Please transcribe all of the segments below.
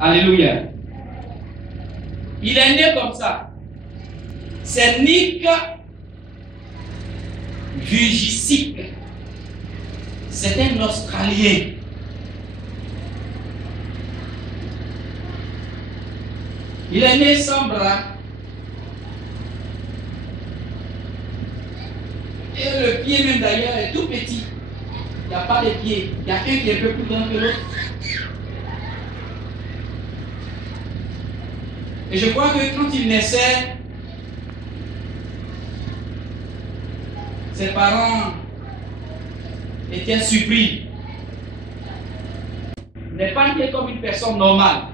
Alléluia. Il est né comme ça. C'est Nick Vujicic. C'est un Australien. Il est né sans bras. Et le pied même d'ailleurs est tout petit. Il n'y a pas de pied. Il y a un qui est un peu plus grand que l'autre. Et je crois que quand il naissait, ses parents étaient surpris. Il n'est pas né comme une personne normale.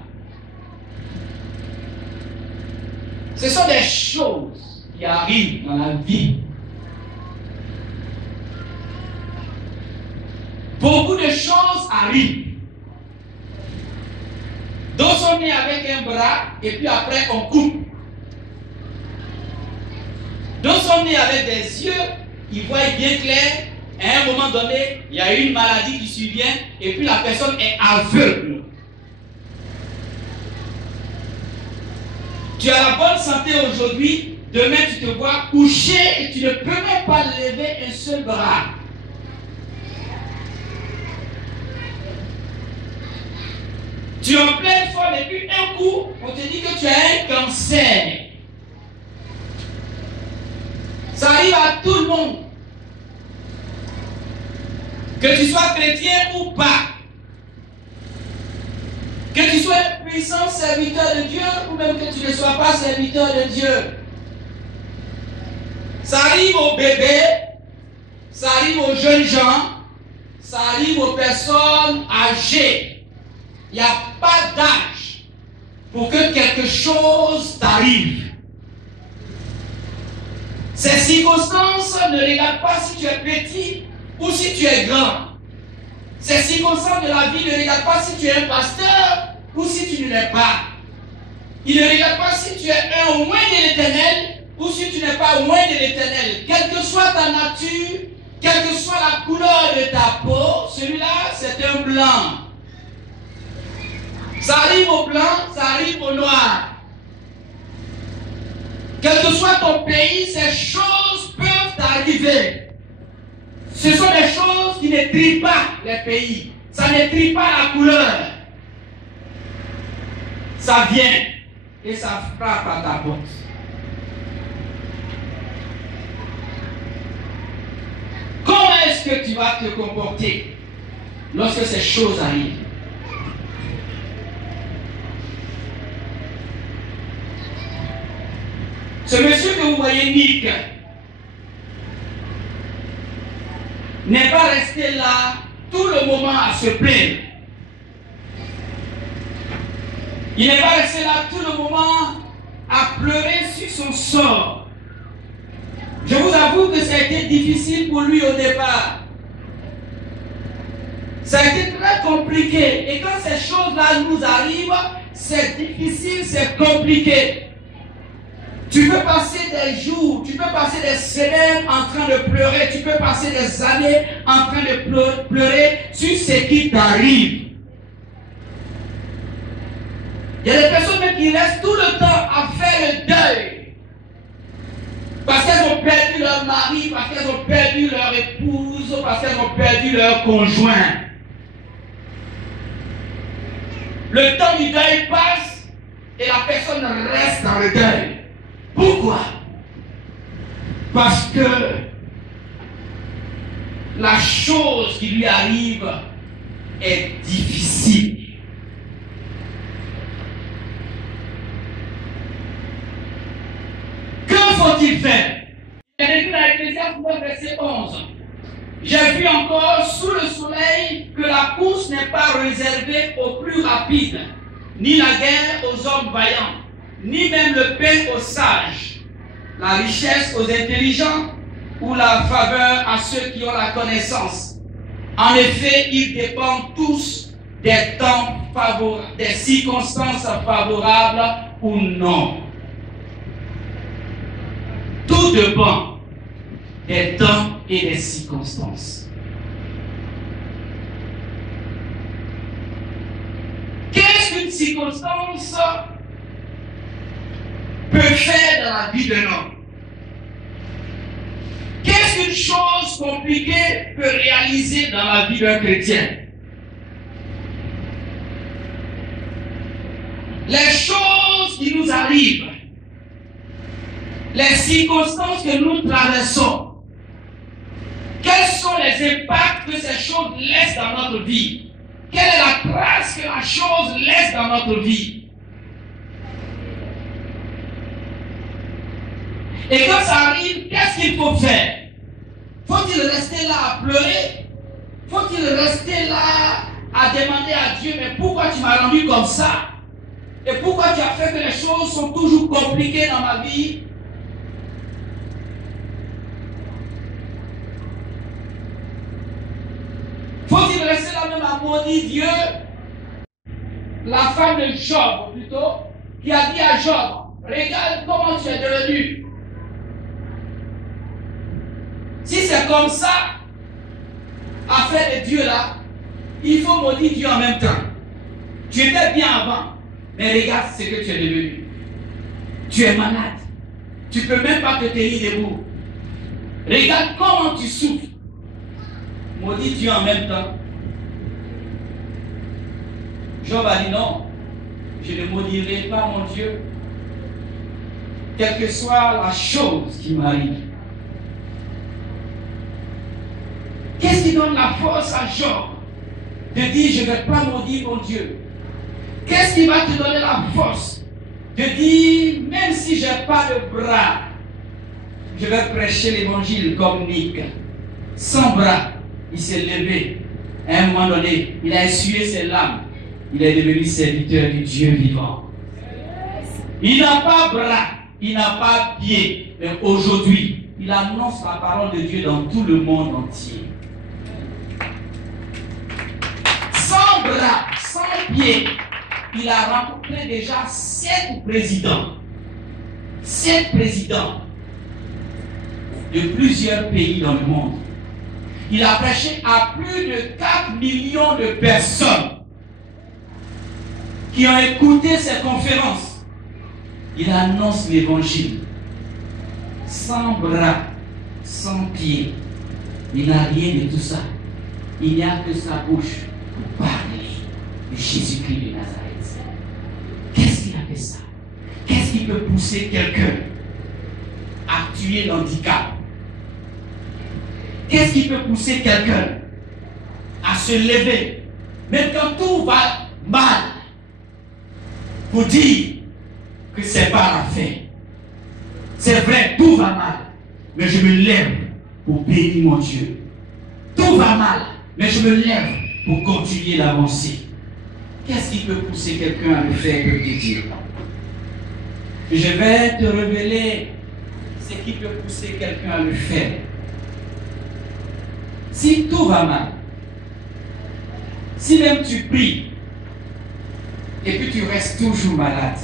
Ce sont des choses qui arrivent dans la vie. Beaucoup de choses arrivent. D'autres sont nés avec un bras et puis après on coupe. D'autres sont nés avec des yeux, ils voient bien clair. À un moment donné, il y a une maladie qui survient et puis la personne est aveugle. Tu as la bonne santé aujourd'hui, demain tu te vois couché et tu ne peux même pas lever un seul bras. Tu es en pleine forme et puis un coup, on te dit que tu as un cancer. Ça arrive à tout le monde. Que tu sois chrétien ou pas. Que tu sois un puissant serviteur de Dieu ou même que tu ne sois pas serviteur de Dieu. Ça arrive aux bébés, ça arrive aux jeunes gens, ça arrive aux personnes âgées. Il n'y a pas d'âge pour que quelque chose t'arrive. Ces circonstances ne regardent pas si tu es petit ou si tu es grand. Ces circonstances de la vie ne regardent pas si tu es un pasteur ou si tu ne l'es pas. Ils ne regardent pas si tu es un loin de l'Éternel ou si tu n'es pas loin de l'Éternel. Quelle que soit ta nature, quelle que soit la couleur de ta peau, celui-là c'est un blanc. Ça arrive au blanc, ça arrive au noir. Quel que soit ton pays, ces choses peuvent arriver. Ce sont des choses qui ne trient pas les pays. Ça ne trie pas la couleur. Ça vient et ça frappe à ta porte. Comment est-ce que tu vas te comporter lorsque ces choses arrivent? Ce monsieur que vous voyez, Nick, n'est pas resté là tout le moment à se plaindre. Il n'est pas resté là tout le moment à pleurer sur son sort. Je vous avoue que ça a été difficile pour lui au départ. Ça a été très compliqué. Et quand ces choses-là nous arrivent, c'est difficile, c'est compliqué. Tu peux passer des jours, tu peux passer des semaines en train de pleurer, tu peux passer des années en train de pleurer sur ce qui t'arrive. Il y a des personnes même qui restent tout le temps à faire le deuil. Parce qu'elles ont perdu leur mari, parce qu'elles ont perdu leur épouse, parce qu'elles ont perdu leur conjoint. Le temps du deuil passe et la personne reste dans le deuil. Pourquoi? Parce que la chose qui lui arrive est difficile. Que faut-il faire? Il est écrit dans Ecclésiaste 9, verset 11. J'ai vu encore sous le soleil que la course n'est pas réservée aux plus rapides, ni la guerre aux hommes vaillants, ni même le pain aux sages, la richesse aux intelligents ou la faveur à ceux qui ont la connaissance. En effet, ils dépendent tous des temps favorables, des circonstances favorables ou non. Tout dépend des temps et des circonstances. Qu'est-ce que qu'une circonstance peut faire dans la vie d'un homme? Qu'est-ce qu'une chose compliquée peut réaliser dans la vie d'un chrétien? Les choses qui nous arrivent, les circonstances que nous traversons, quels sont les impacts que ces choses laissent dans notre vie? Quelle est la trace que la chose laisse dans notre vie? Et quand ça arrive, qu'est-ce qu'il faut faire? Faut-il rester là à pleurer? Faut-il rester là à demander à Dieu, mais pourquoi tu m'as rendu comme ça? Et pourquoi tu as fait que les choses sont toujours compliquées dans ma vie? Faut-il rester là même à maudire Dieu? La femme de Job, plutôt, qui a dit à Job, regarde comment tu es devenu. Si c'est comme ça, affaire de Dieu là, il faut maudire Dieu en même temps. Tu étais bien avant, mais regarde ce que tu es devenu. Tu es malade. Tu ne peux même pas te tenir debout. Regarde comment tu souffres. Maudit Dieu en même temps. Job a dit non, je ne maudirai pas mon Dieu, quelle que soit la chose qui m'arrive. Qu'est-ce qui donne la force à Job de dire je ne vais pas maudire mon Dieu? Qu'est-ce qui va te donner la force de dire même si je n'ai pas de bras, je vais prêcher l'évangile comme Nick, sans bras? Il s'est levé. À un moment donné, il a essuyé ses larmes. Il est devenu serviteur du Dieu vivant. Il n'a pas bras, il n'a pas pied. Mais aujourd'hui, il annonce la parole de Dieu dans tout le monde entier. Sans bras, sans pied, il a rencontré déjà 7 présidents. 7 présidents de plusieurs pays dans le monde. Il a prêché à plus de 4 millions de personnes qui ont écouté ses conférences. Il annonce l'évangile. Sans bras, sans pied. Il n'a rien de tout ça. Il n'y a que sa bouche pour parler de Jésus-Christ de Nazareth. Qu'est-ce qu'il a fait ça? Qu'est-ce qui peut pousser quelqu'un à tuer l'handicap? Qu'est-ce qui peut pousser quelqu'un à se lever, même quand tout va mal, pour dire que c'est pas la fin? C'est vrai, tout va mal, mais je me lève pour bénir mon Dieu. Tout va mal, mais je me lève pour continuer d'avancer. Qu'est-ce qui peut pousser quelqu'un à le faire que de dire? Je vais te révéler ce qui peut pousser quelqu'un à le faire. Si tout va mal, si même tu pries et puis tu restes toujours malade,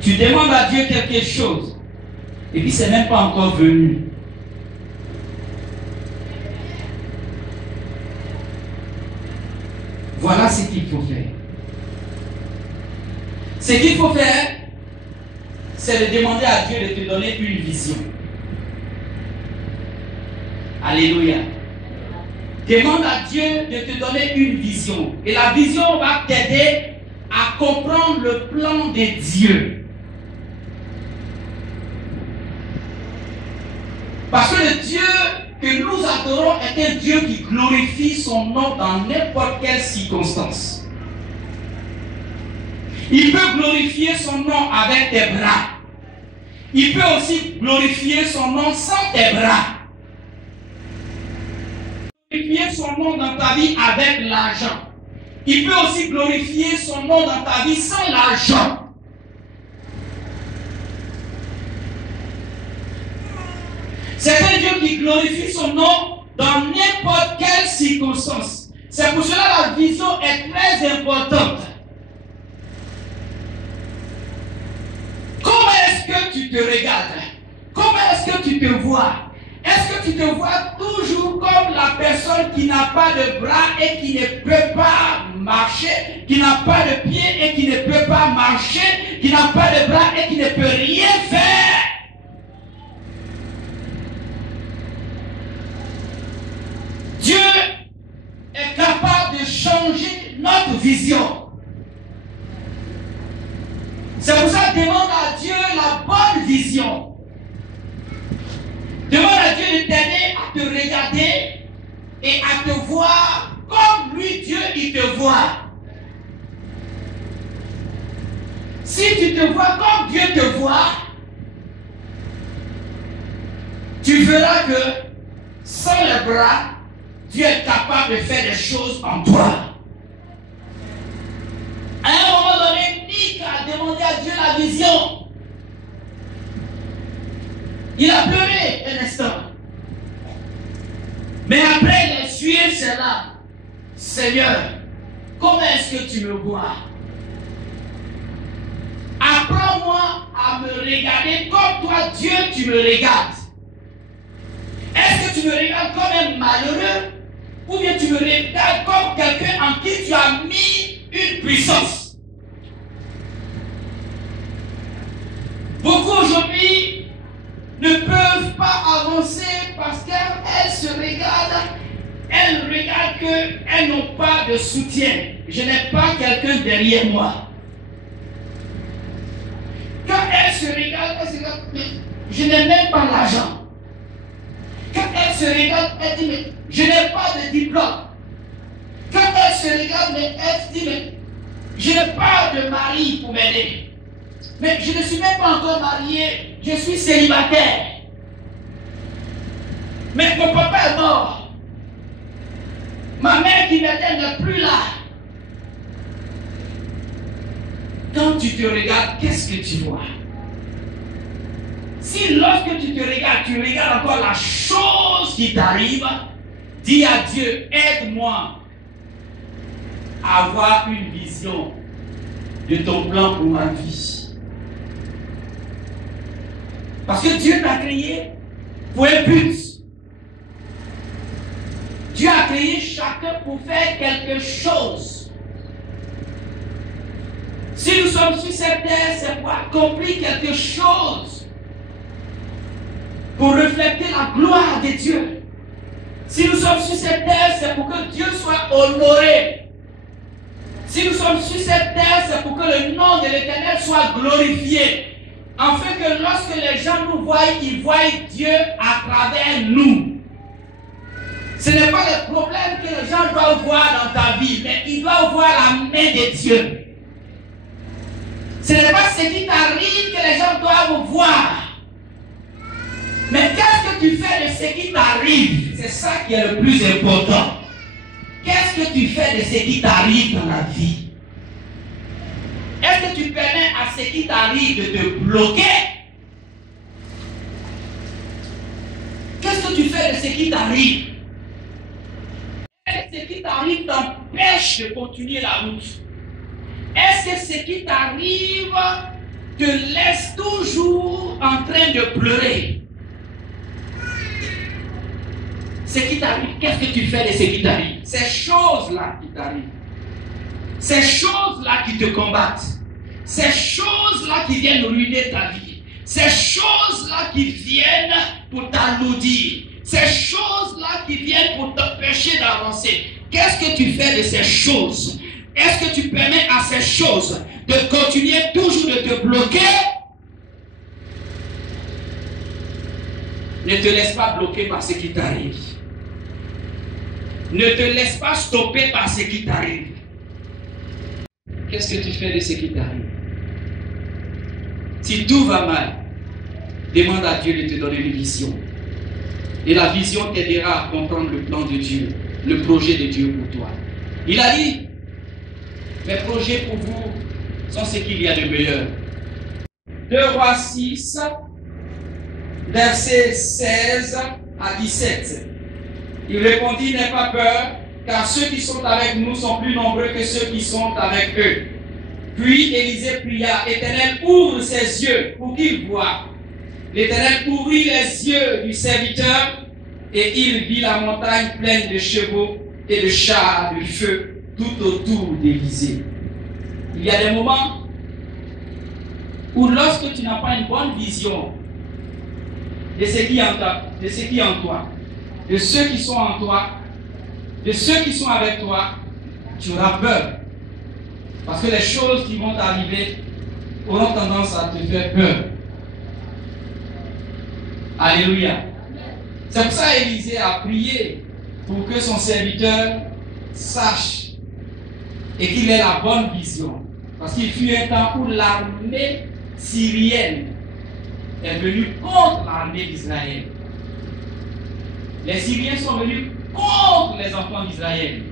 tu demandes à Dieu quelque chose et puis c'est même pas encore venu. Voilà ce qu'il faut faire. Ce qu'il faut faire, c'est de demander à Dieu de te donner une vision. Alléluia. Demande à Dieu de te donner une vision. Et la vision va t'aider à comprendre le plan de Dieu. Parce que le Dieu que nous adorons est un Dieu qui glorifie son nom dans n'importe quelle circonstance. Il peut glorifier son nom avec tes bras. Il peut aussi glorifier son nom sans tes bras. Glorifier son nom dans ta vie avec l'argent. Il peut aussi glorifier son nom dans ta vie sans l'argent. C'est un Dieu qui glorifie son nom dans n'importe quelle circonstance. C'est pour cela que la vision est très importante. Comment est-ce que tu te regardes? Comment est-ce que tu te vois? Est-ce que tu te vois toujours comme la personne qui n'a pas de bras et qui ne peut pas marcher, qui n'a pas de pied et qui ne peut pas marcher, qui n'a pas de bras et qui ne peut rien faire. Dieu est capable de changer notre vision. C'est pour ça que demande à Dieu la bonne vision. Demande à Dieu de t'aider à te regarder et à te voir comme lui, Dieu, il te voit. Si tu te vois comme Dieu te voit, tu verras que sans les bras, Dieu est capable de faire des choses en toi. À un moment donné, Nick a demandé à Dieu la vision. Il a pleuré un instant. Mais après, il a essuyé ses larmes. Seigneur, comment est-ce que tu me vois? Apprends-moi à me regarder comme toi, Dieu, tu me regardes. Est-ce que tu me regardes comme un malheureux ou bien tu me regardes comme quelqu'un en qui tu as mis une puissance? Beaucoup aujourd'hui ne peuvent pas avancer parce qu'elles se regardent. Elles regardent qu'elles n'ont pas de soutien. Je n'ai pas quelqu'un derrière moi. Quand elles se regardent, mais je n'ai même pas l'argent. Quand elles se regardent, elles disent, mais je n'ai pas de diplôme. Quand elles se regardent, elles se disent, mais je n'ai pas de mari pour m'aider. Mais je ne suis même pas encore marié, je suis célibataire. Mais mon papa est mort. Ma mère qui m'aidait n'est plus là. Quand tu te regardes, qu'est-ce que tu vois? Si lorsque tu te regardes, tu regardes encore la chose qui t'arrive, dis à Dieu, aide-moi à avoir une vision de ton plan pour ma vie. Parce que Dieu t'a créé pour un but. Dieu a créé chacun pour faire quelque chose. Si nous sommes sur cette terre, c'est pour accomplir quelque chose. Pour refléter la gloire de Dieu. Si nous sommes sur cette terre, c'est pour que Dieu soit honoré. Si nous sommes sur cette terre, c'est pour que le nom de l'Éternel soit glorifié. Afin que lorsque les gens nous voient, ils voient Dieu à travers nous. Ce n'est pas le problème que les gens doivent voir dans ta vie, mais ils doivent voir la main de Dieu. Ce n'est pas ce qui t'arrive que les gens doivent voir. Mais qu'est-ce que tu fais de ce qui t'arrive? C'est ça qui est le plus important. Qu'est-ce que tu fais de ce qui t'arrive dans la vie? Est-ce que tu permets à ce qui t'arrive de te bloquer? Qu'est-ce que tu fais de ce qui t'arrive? Est-ce que ce qui t'arrive t'empêche de continuer la route? Est-ce que ce qui t'arrive te laisse toujours en train de pleurer? Ce qui t'arrive, qu'est-ce que tu fais de ce qui t'arrive? Ces choses-là qui t'arrivent. Ces choses-là qui te combattent. Ces choses-là qui viennent ruiner ta vie. Ces choses-là qui viennent pour t'alourdir. Ces choses-là qui viennent pour t'empêcher d'avancer. Qu'est-ce que tu fais de ces choses? Est-ce que tu permets à ces choses de continuer toujours de te bloquer? Ne te laisse pas bloquer par ce qui t'arrive. Ne te laisse pas stopper par ce qui t'arrive. Qu'est-ce que tu fais de ce qui t'arrive? Si tout va mal, demande à Dieu de te donner une vision. Et la vision t'aidera à comprendre le plan de Dieu, le projet de Dieu pour toi. Il a dit, mes projets pour vous sont ce qu'il y a de meilleur. 2 Rois 6, versets 16 à 17. Il répondit, n'aie pas peur, car ceux qui sont avec nous sont plus nombreux que ceux qui sont avec eux. Puis Élisée pria, Éternel, ouvre ses yeux pour qu'il voie. L'Éternel ouvrit les yeux du serviteur et il vit la montagne pleine de chevaux et de chars de feu tout autour d'Élysée. Il y a des moments où lorsque tu n'as pas une bonne vision de ce qui est en toi, de ceux qui sont en toi, de ceux qui sont avec toi, tu auras peur. Parce que les choses qui vont t'arriver auront tendance à te faire peur. Alléluia. C'est pour ça qu'Élisée a prié pour que son serviteur sache et qu'il ait la bonne vision. Parce qu'il fut un temps où l'armée syrienne est venue contre l'armée d'Israël. Les Syriens sont venus contre les enfants d'Israël.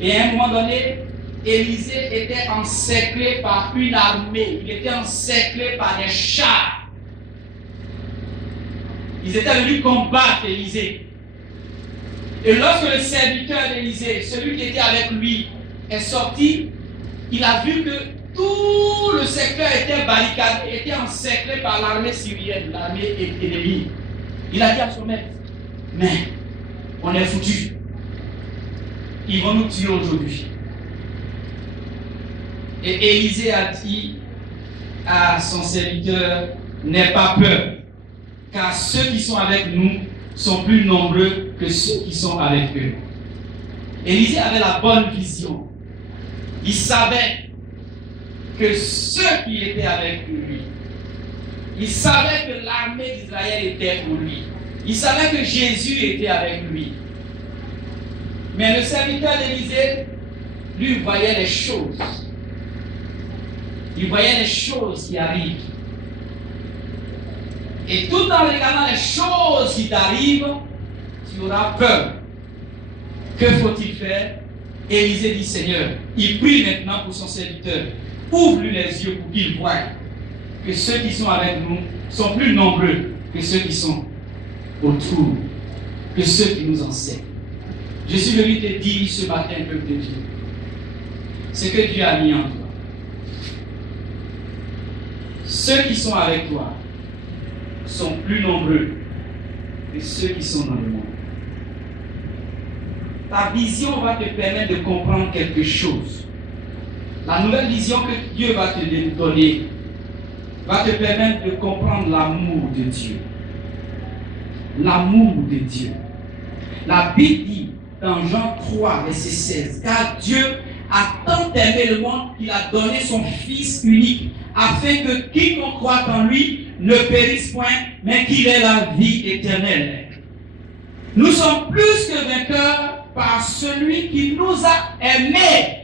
Et à un moment donné, Élisée était encerclé par une armée. Il était encerclé par des chars. Ils étaient venus combattre Élisée. Et lorsque le serviteur d'Élisée, celui qui était avec lui, est sorti, il a vu que tout le secteur était barricadé, était encerclé par l'armée syrienne, l'armée ennemie. Il a dit à son maître, mais on est foutus. Ils vont nous tuer aujourd'hui. Et Élisée a dit à son serviteur, n'aie pas peur, car ceux qui sont avec nous sont plus nombreux que ceux qui sont avec eux. Élisée avait la bonne vision. Il savait que ceux qui étaient avec lui, il savait que l'armée d'Israël était pour lui. Il savait que Jésus était avec lui. Mais le serviteur d'Élisée, lui, voyait les choses. Il voyait les choses qui arrivent. Et tout en regardant les choses qui t'arrivent, tu auras peur. Que faut-il faire? Élisée dit, Seigneur, il prie maintenant pour son serviteur. Ouvre-lui les yeux pour qu'il voie que ceux qui sont avec nous sont plus nombreux que ceux qui sont autour, que ceux qui nous enseignent. Je suis venu te dire ce matin, peuple de Dieu, ce que Dieu a mis en toi. Ceux qui sont avec toi sont plus nombreux que ceux qui sont dans le monde. Ta vision va te permettre de comprendre quelque chose. La nouvelle vision que Dieu va te donner va te permettre de comprendre l'amour de Dieu. L'amour de Dieu. La Bible dit dans Jean 3, verset 16, car Dieu a tant aimé le monde qu'il a donné son Fils unique, afin que quiconque croit en lui ne périsse point, mais qu'il ait la vie éternelle. Nous sommes plus que vainqueurs par celui qui nous a aimés.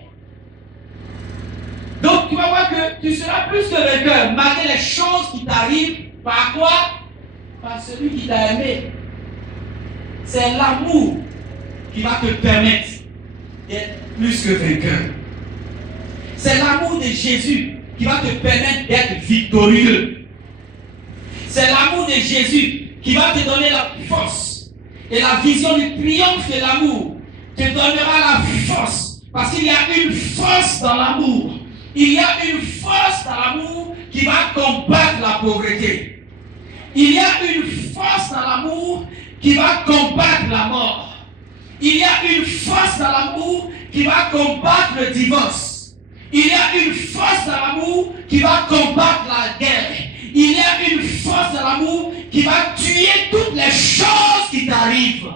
Donc tu vas voir que tu seras plus que vainqueur malgré les choses qui t'arrivent. Par quoi? Par celui qui t'a aimé. C'est l'amour qui va te permettre d'être plus que vainqueur. C'est l'amour de Jésus qui va te permettre d'être victorieux. C'est l'amour de Jésus qui va te donner la force. Et la vision du triomphe de l'amour te donnera la force. Parce qu'il y a une force dans l'amour. Il y a une force dans l'amour qui va combattre la pauvreté. Il y a une force dans l'amour qui va combattre la mort. Il y a une force dans l'amour qui va combattre le divorce. Il y a une force dans l'amour qui va combattre la guerre. Il y a une force dans l'amour qui va tuer toutes les choses qui t'arrivent.